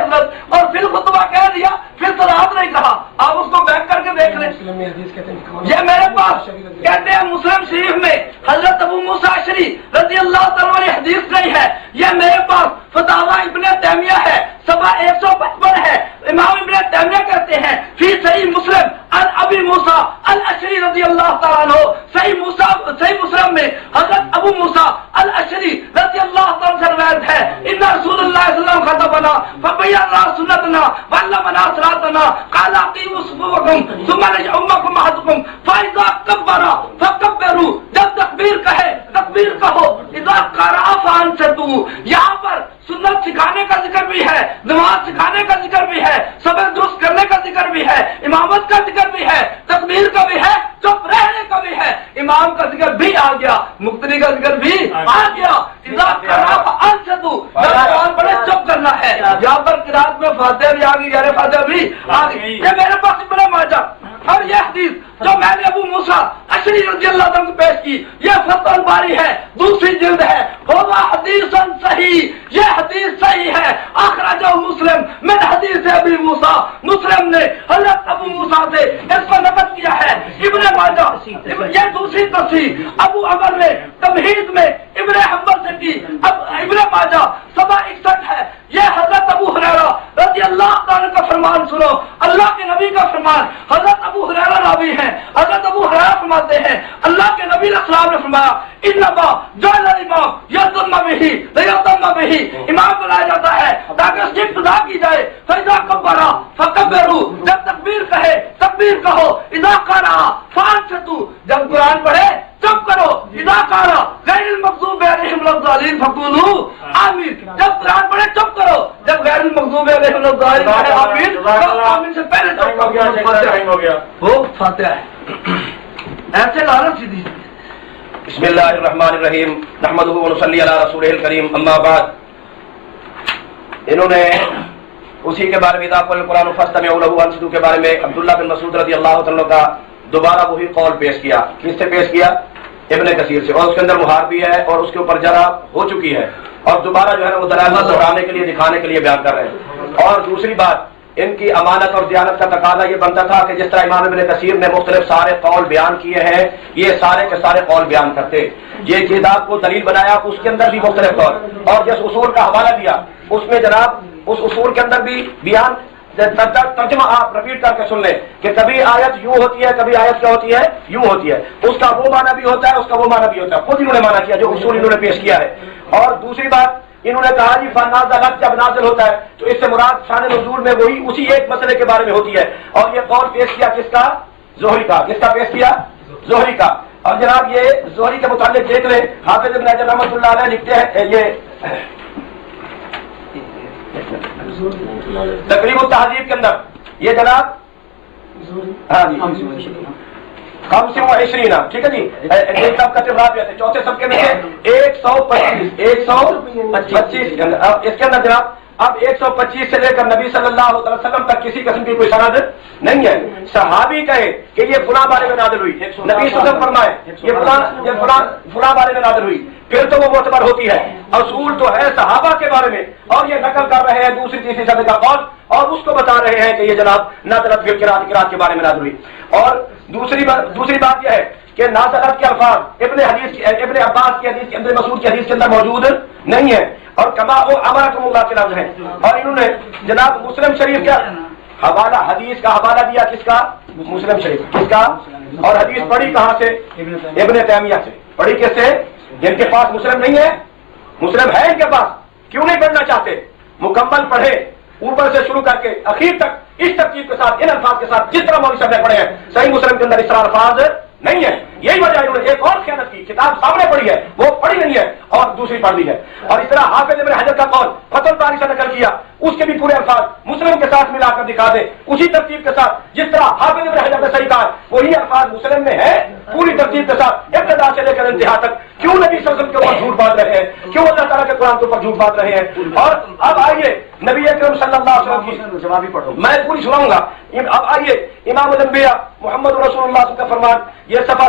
حضرت اور پھر خطبہ کہہ دیا پھر صلوات نہیں کہا. آپ اس کو بیک کر کے دیکھ لیں. یہ میرے پاس کہتے ہیں مسلم شریف میں حضرت ابو موسیٰ اشعری رضی اللہ تعالیٰ عنہ حدیث نہیں ہے. یہ میرے پاس فتاوی ابن تیمیہ ہے صفحہ 155 ہے. امام ابن تیمیہ کہتے ہیں فی صحیح مسلم عن ابی موسیٰ الاشعری رضی اللہ تعالیٰ عنہ. صحیح مسلم میں حضرت ابو موسیٰ الاشعری رضی اللہ تعالیٰ عنہ سے روایت ہے ان رسول اللہ صلی اللہ علیہ وسلم خطبنا فبینا سنتنا وعلمنا صلاتنا قال اقیموا صفوفکم ثم لیؤمکم احدکم فاذا کبر فکبروا. جب تکبیر کہے تکبیر کہو. اذا قرأ فانصتوا. یہاں پر سنت سکھانے کا ذکر بھی ہے, نماز سکھانے کا ذکر بھی ہے, صبر درست کرنے کا ذکر بھی ہے, امامت کا ذکر بھی ہے, تکبیر کا بھی ہے, چپ رہنے کا بھی ہے, امام کا ذکر بھی آ گیا, مقتدی کا ذکر بھی آ گیا. اذا قرأ فانصتوا. جب قرآن پڑھے چپ کرنا ہے. یہاں پر قرات میں فاتحہ بھی آ گئی, غیر فاتحہ بھی آ گئی. یہ میرے پاس ابن ماجہ اور یہ حدیث جو میں نے ابو موسیٰ اشعری رضی اللہ عنہ کو پیش کی یہ فتح الباری ہے, دوسری جلد ہے. ہوگا حدیث صحیح, یہ حدیث صحیح ہے. اخرجہ مسلم من حدیث ابی موسیٰ. مسلم نے حضرت ابو موسیٰ سے اس کو نقل کیا ہے. ابن ماجہ یہ دوسری تصحیح ابو عمر نے تمہید میں ابن حنبل سے کی. ابن ماجہ صفحہ 61 ہے. یہ حضرت ابو ہریرہ رضی اللہ تعالیٰ کا فرمان سنو, اللہ کے نبی کا فرمان. حضرت ابو ہریرہ راوی ہیں. حضرت ابو ہریرہ فرماتے ہیں اللہ کے نبی علیہ السلام نے فرمایا انما جعل الامام یتم بہ لیتم بہ. امام بنایا جاتا ہے تاکہ اس کی ابتدا کی جائے. فاذا کبر فکبروا. جب تکبیر کہے تکبیر کہو. اذا قرأ فانصتوا. جب قرآن پڑھے چپ کرو. اذا قال غیر المغضوب علیہم ولا الضالین فقولوا آمین. جب قرآن پڑھے چپ کرو. جب غیر المغضوب علیہم ولا الضالین پڑھے آمین تو آمین سے پہلے چپ ہو گیا. وہ فاتحہ ہے. ایسے لانا سیدھی. بسم اللہ الرحمن الرحیم نحمدہ ونصلی علی رسولہ الکریم اما بعد. انہوں نے اسی کے بارے میں اذا قرئ القرآن فاستمعوا له وانصتوا کے بارے میں عبداللہ بن مسعود رضی اللہ تعالیٰ کا دوبارہ وہی قول پیش کیا. کس سے پیش کیا؟ ابن کثیر سے. اور اس کے اندر محار بھی ہے اور اس کے اوپر جرح ہو چکی ہے اور دوبارہ جو ہے وہ دلائل دہرانے کے لیے دکھانے کے لیے بیان کر رہے ہیں. اور دوسری بات ان کی امانت اور دیانت کا تقاضا یہ بنتا تھا کہ جس طرح امام ابن کثیر نے مختلف سارے قول بیان کیے ہیں یہ سارے کے سارے قول بیان کرتے. یہ کتاب کو دلیل بنایا اس کے اندر بھی مختلف قول اور جس اصول کا حوالہ دیا اس میں جناب اس اصول کے اندر بھی بیان ترجمہ آپ رپیٹ کر کے سن لیں کہ کبھی آیت یوں ہوتی ہے کبھی آیت کیا ہوتی ہے یوں ہوتی ہے. اس کا وہ معنی بھی ہوتا ہے اس کا وہ معنی بھی ہوتا ہے. خود انہوں نے معنی کیا جو اصول انہوں نے پیش کیا ہے. اور دوسری بات انہوں نے کہا جی فنازلت جب نازل ہوتا ہے تو اس سے مراد شان نزول میں وہی اسی ایک مسئلے کے بارے میں ہوتی ہے. اور یہ قول پیش کیا کس کا؟ زہری کا. کس کا پیش کیا؟ زہری کا. اور جناب یہ زہری کے متعلق دیکھ لیں حافظ ابن حجر رحمۃ اللہ علیہ لکھتے ہیں یہ تقریب التہذیب کے اندر یہ جناب ہاں جی 25 ٹھیک ہے جی چوتھے صفحے میں 125 اس کے اندر جناب اب 125 سے لے کر نبی صلی اللہ علیہ وسلم تک کسی قسم کی کوئی سند نہیں ہے. صحابی کہے کہ یہ فلاں بارے میں نازل ہوئی, نبی صلی اللہ علیہ وسلم فرمائے یہ فلاں بارے میں نازل ہوئی پھر تو وہ معتبر ہوتی ہے. اصول تو ہے صحابہ کے بارے میں اور یہ نقل کر رہے ہیں دوسری تیسری سند کا قول اور اس کو بتا رہے ہیں کہ یہ جناب نازلت فی القراءۃ کے بارے میں نازل ہوئی. اور دوسری بات یہ ہے کہ نازلت کے الفاظ ابن عباس کی حدیث کے اندر مسعود کی حدیث کے اندر موجود نہیں ہے اور کما وہ امرکم اللہ کے لفظ ہیں. اور انہوں نے جناب مسلم شریف کا حوالہ حدیث کا حوالہ دیا کس کا؟ مسلم شریف. کس کا؟ اور حدیث پڑھی کہاں سے؟ ابن تیمیہ سے. پڑھی کس سے؟ جن کے پاس مسلم نہیں ہے. مسلم ہے ان کے پاس, کیوں نہیں پڑھنا چاہتے؟ مکمل پڑھے اوپر سے شروع کر کے اخیر تک اس ترتیب کے ساتھ ان الفاظ کے ساتھ جس طرح مولوی صاحب نے پڑھے ہیں. صحیح مسلم کے اندر اس طرح الفاظ نہیں ہے. یہی وجہ انہوں نے ایک اور خیانت کی, کتاب سامنے پڑھی ہے وہ پڑھی نہیں ہے اور دوسری پڑھ لی ہے. اور اس طرح حافظ ابن حجر کا قول فتح الباری سے نقل کیا اس کے بھی پورے الفاظ مسلم کے ساتھ ملا کر دکھا دے اسی ترتیب کے ساتھ جس طرح حافظ ابن حجر نے صحیح کہا وہی الفاظ مسلم میں ہے پوری ترتیب کے ساتھ ابتدا سے لے کر انتہا تک. کیوں نبی صلی اللہ علیہ وسلم کے اوپر جھوٹ باندھ رہے ہیں؟ کیوں اللہ تعالیٰ کے قرآن کے اوپر جھوٹ باندھ رہے ہیں؟ اور اب آئیے نبی اکرم صلی اللہ علیہ وسلم کی جوابی پڑھو میں پوری سناؤں گا. اب آئیے امام الانبیاء محمد رسول اللہ کا فرمان یہ صفحہ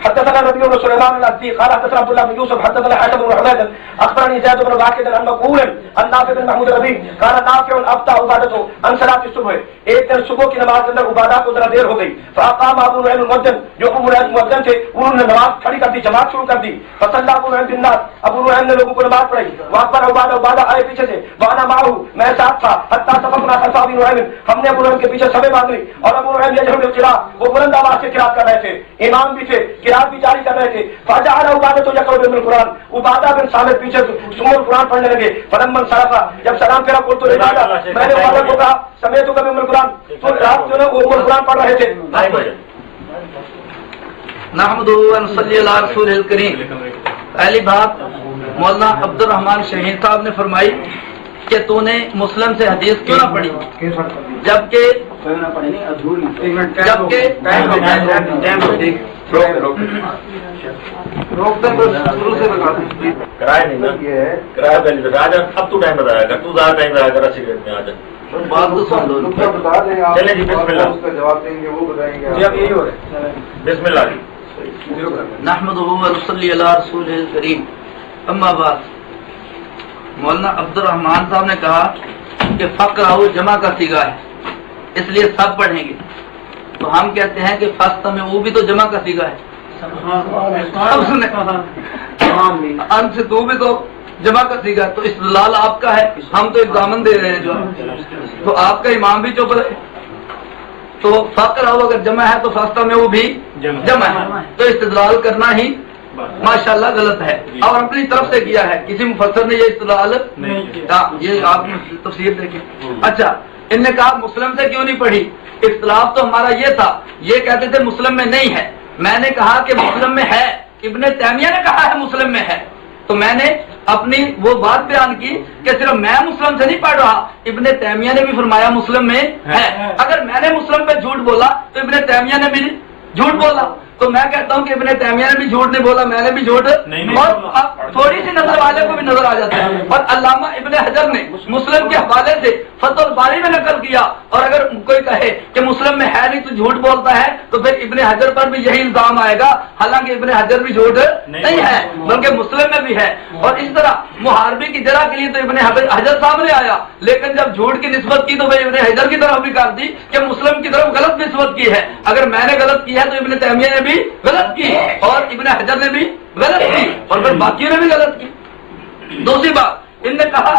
حدثنا نبي بن سليمان الأزدي قال حدثنا عبد الله بن يوسف حدثنا حاتم بن حماد أخبرني زياد بن واقد عن مقول عن نافع بن محمود الربيع قال نافع أفتى عبادته عن صلاة الصبح، ایک دن صبح کی نماز کے اندر عبادہ کو ذرا دیر ہو گئی، فاقام ابو نعیم المؤذن، جو ابو نعیم مؤذن تھے انہوں نے نماز کھڑی کر دی، جماعت شروع کر دی، فصلی ابو نعیم بالناس، ابو نعیم نے لوگوں کو نماز پڑھائی، واقبر عبادہ آئے پیچھے سے، وانا معه میں ساتھ تھا، حتی صفقنا خلف ابی نعیم، ہم نے ابو نعیم کے پیچھے صفیں باندھ لی، اور ابو نعیم یجہر بالقراءۃ، وہ بلند آواز سے قرات کر رہے تھے، امام بھی تھے، قرات بھی جاری کر رہے تھے، فجعل عبادہ یقرأ بالقرآن، عبادہ بن صامت پیچھے سورۃ قرآن پڑھنے لگے، فلما انصرف، جب سلام پھیرا قلت لعبادہ، میں نے عبادہ کو کہا سمیعتک بالقرآن، تو رات جو ہے وہ قرآن پڑھ رہے تھے۔ نحمدہ ونصلی علی رسول الکریم۔ پہلی بات مولانا عبد الرحمن شہین صاحب نے فرمائی کہ تو نے مسلم سے حدیث کیوں نہ پڑھی، جبکہ کرایہ نہیں نا، کرایہ پہ نہیں بتا، اب تو ٹائم بتایا کر، تو زیادہ ٹائم بتایا کر، سگریٹ میں آ جا بات تو سن لو، چلے جی بسم اللہ، اس کا جواب دیں گے، وہ بتائیں گے جی اب یہی ہو رہا ہے، بسم اللہ جی۔ نحمدہ ونصلی علی رسول الکریم، اما بعد، مولانا عبد الرحمن صاحب نے کہا کہ فقرہ جمع کا صیغہ ہے، اس لیے سب پڑھیں گے، تو ہم کہتے ہیں کہ فست میں وہ بھی تو جمع کا صیغہ ہے، سب سنے ان سے تو بھی تو جمع کا صیغہ ہے، تو استدلال آپ کا ہے، ہم تو ایگزامن دے رہے ہیں جو، تو آپ کا امام بھی چپ رہے، تو فقرہ اگر جمع ہے تو فستہ میں وہ بھی جمع ہے، تو استدلال کرنا ہی ماشاءاللہ غلط ہے، اور اپنی طرف سے کیا ہے، کسی مفسر نے یہ استدلال نہیں کیا، یہ آپ نے تفسیر دیکھیں۔ اچھا، ان نے کہا مسلم سے کیوں نہیں پڑھی، اختلاف تو ہمارا یہ تھا، یہ کہتے تھے مسلم میں نہیں ہے، میں نے کہا کہ مسلم میں ہے، ابن تیمیہ نے کہا ہے مسلم میں ہے، تو میں نے اپنی وہ بات بیان کی کہ صرف میں مسلم سے نہیں پڑھ رہا، ابن تیمیہ نے بھی فرمایا مسلم میں ہے، اگر میں نے مسلم پہ جھوٹ بولا تو ابن تیمیہ نے بھی جھوٹ بولا، تو میں کہتا ہوں کہ ابن تیمیہ نے بھی جھوٹ نہیں بولا، میں نے بھی جھوٹ، اور تھوڑی سی نظر والے کو بھی نظر آ جاتا ہے، اور علامہ ابن حجر نے مسلم کے حوالے سے فتح الباری میں نقل کیا، اور اگر کوئی کہے کہ مسلم میں ہے نہیں تو جھوٹ بولتا ہے تو پھر ابن حجر پر بھی یہی الزام آئے گا، حالانکہ ابن حجر بھی جھوٹ نہیں ہے بلکہ مسلم میں بھی ہے، اور اس طرح محاربی کی جرح کے لیے تو ابن حجر سامنے آیا، لیکن جب جھوٹ کی نسبت کی تو بھائی ابن حجر کی طرف بھی کر دی کہ مسلم کی طرف غلط نسبت کی ہے، اگر میں نے غلط کی ہے تو ابن تیمیہ نے بھی غلط کی، اور ابن حجر نے بھی غلط کی، اور پھر باقیوں نے بھی غلط کی۔ دوسری بات، ان نے کہا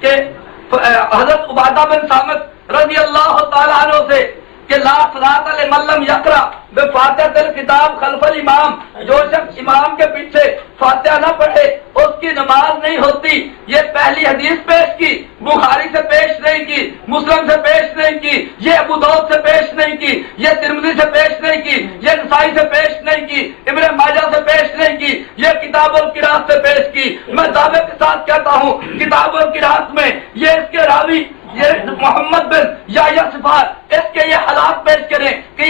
کہ حضرت عبادہ بن صامت رضی اللہ تعالی عنہ سے کہ لا صلاۃ لمن لم یقرأ بفاتحۃ الکتاب خلف الامام، جو شخص امام کے پیچھے فاتحہ نہ پڑھے اس کی نماز نہیں ہوتی، یہ پہلی حدیث پیش کی، بخاری سے پیش نہیں کی، مسلم سے پیش نہیں کی، یہ ابو داؤد سے پیش نہیں کی، یہ ترمذی سے پیش نہیں کی، یہ نسائی سے پیش نہیں کی، ابن ماجہ سے پیش نہیں کی، یہ کتاب کتاب القراءت سے پیش کی. میں دعوے کے ساتھ کہتا ہوں کتاب القراءت میں یہ اس کے راوی یہ محمد بن یا صفات اس کے یہ حالات پیش کریں کہ